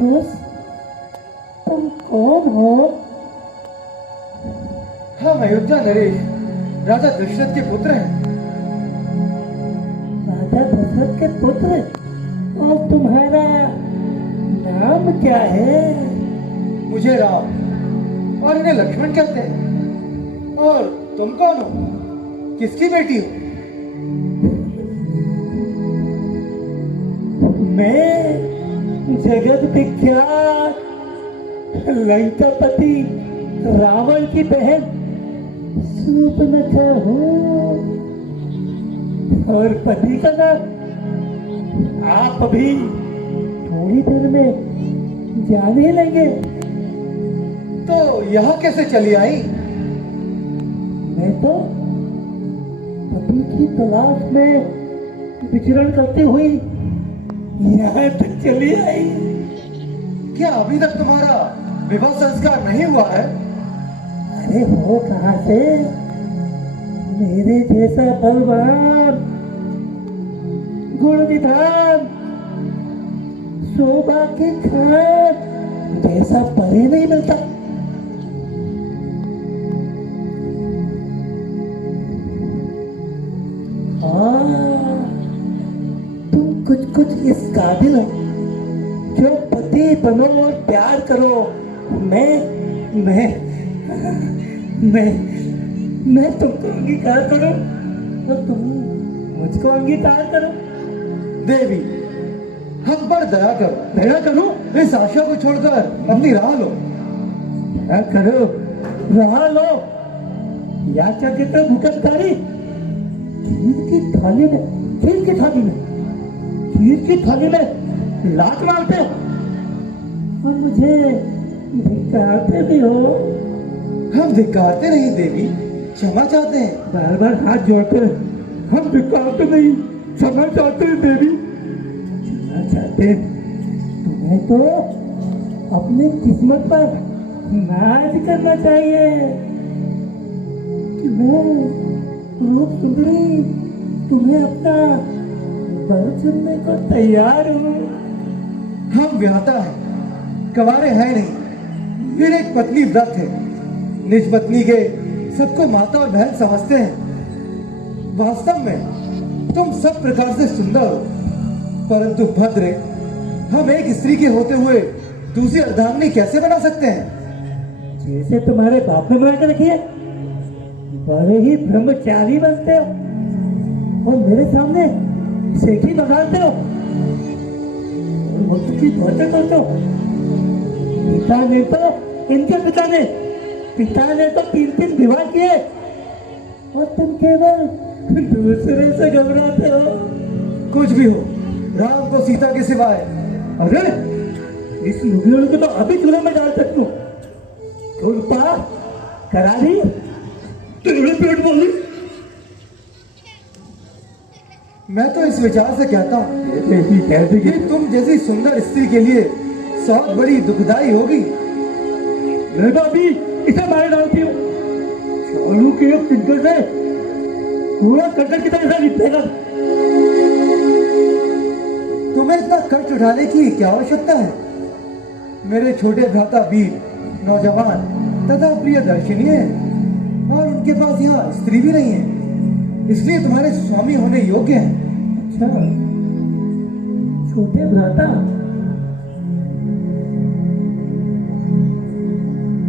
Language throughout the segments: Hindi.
पुरुष, तुम कौन हो? हम अयोध्या नरेश राजा दशरथ के पुत्र हैं। राजा दशरथ के पुत्र? और तुम्हारा नाम क्या है? मुझे राम और इन्हें लक्ष्मण कहते हैं। और तुम कौन हो? किसकी बेटी हो? मैं जगत विख्यात लंकापति रावण की बहन शूर्पणखा हूँ। और पति का नाम आप अभी थोड़ी देर में जाने लगे। तो यहाँ कैसे चली आई? मैं तो पति की तलाश में विचरण करती हुई यहाँ तक चली आई। क्या अभी तक तुम्हारा विवाह संस्कार नहीं हुआ है? अरे हो कहाँ से? मेरे जैसा बलवान, गुण विधान, शोभा की खान जैसा परे नहीं मिलता। हाँ, तुम कुछ इस काबिल हो जो पति बनो और प्यार करो। मैं तुमको अंगीकार करूं और तुम मुझको अंगीकार करो। देवी, हम पर दया करो। दया करो? इस आशा को छोड़कर अपनी राह लो। क्या करो? राह लो या क्या कहते हो भूखकारी? खीर की थाली में लात मारते हो और मुझे धिक्कारते भी हो। हम धिक्कारते नहीं देवी, क्षमा चाहते हैं। बार बार हाथ जोड़ते हैं। हम धिक्कारते नहीं, क्षमा चाहते हैं देवी। क्षमा चाहते हैं? तुम्हें तो अपनी किस्मत पर नाज करना चाहिए। रूप सुंदरी, तुम्हें अपना बर चुनने को तैयार हूँ। हम व्याहता है, कंवारे हैं नहीं, फिर एक पत्नी व्रत है। निज पत्नी के सबको माता और बहन समझते हैं। वास्तव में तुम सब प्रकार से सुंदर हो, परंतु भद्र, हम एक स्त्री के होते हुए दूसरी अर्धांगिनी कैसे बना सकते हैं? जैसे तुम्हारे बाप ने बना के रखी है, बड़े ही ब्रह्मचारी बनते हो और मेरे सामने सेठी बगाड़ते हो और वक्त की बातें करते हो। इनके पिता ने तो 3 विवाह किए और तुम केवल दूसरे से घबराते हो। कुछ भी हो, राम को सीता के सिवाय। अरे इस लुगड़े को तो अभी चूल्हे में डाल सकता हूँ। कृपा करारी तेरे पेट बोली। मैं तो इस विचार से कहता हूँ कि तुम जैसी सुंदर स्त्री के लिए सौत बड़ी दुखदाई होगी। मैं तो अभी इसे मारे डालती हूँ। चालू के एक तिनके से पूरा कटक की तरह से निपटेगा। तुम्हें इतना कष्ट उठाने की क्या आवश्यकता है? मेरे छोटे भ्राता वीर, नौजवान तथा प्रिय दर्शनीय है और उनके पास यहाँ स्त्री भी नहीं है, इसलिए तुम्हारे स्वामी होने योग्य हैं। अच्छा, छोटे भ्राता,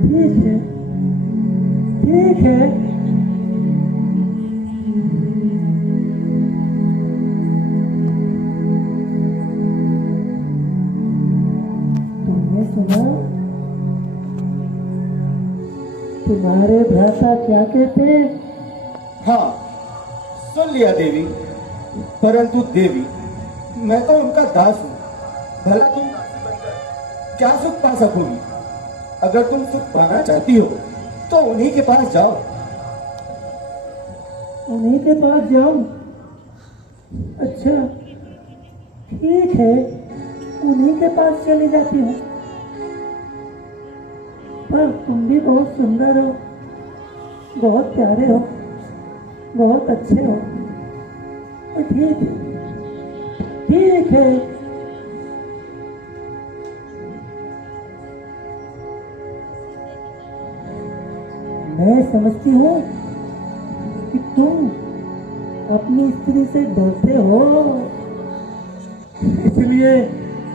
ठीक है, ठीक है। तुमने सुना तुम्हारे भ्राता क्या कहते हैं? हाँ, सुन लिया देवी। परंतु देवी, मैं तो उनका दास हूँ। भला तुम दासी बनकर क्या सुख पा सकोगी? अगर तुम सुख पाना चाहती हो तो उन्हीं के पास जाओ। उन्हीं के पास जाऊं? अच्छा, ठीक है, उन्हीं के पास चली जाती हूँ। पर तुम भी बहुत सुंदर हो, बहुत प्यारे हो, बहुत अच्छे हो। ठीक है, ठीक है, मैं समझती हूँ कि तुम अपनी स्त्री से डरते हो, इसलिए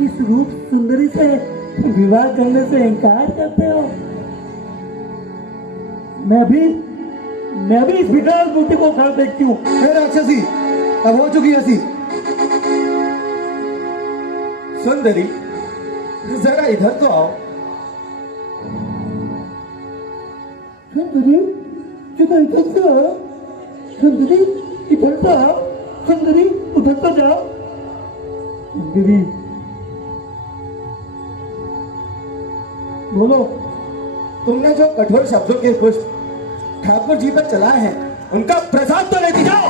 इस रूप सुंदरी से विवाह करने से इनकार करते हो। मैं भी इस विकराल मूर्ति को खड़ा देखती हूँ। हे राक्षसी, अब हो चुकी ऐसी। सुंदरी, जरा इधर तो आओ। सुंदरी, जुदा इधर से आओ। सुंदरी, इधर से आओ। सुंदरी, उधर तो जाओ। सुंदरी, बोलो। तुमने जो कठोर शब्दों के पुष्प ठाकुर जी पर चलाए हैं, उनका प्रसाद तो लेती जाओ।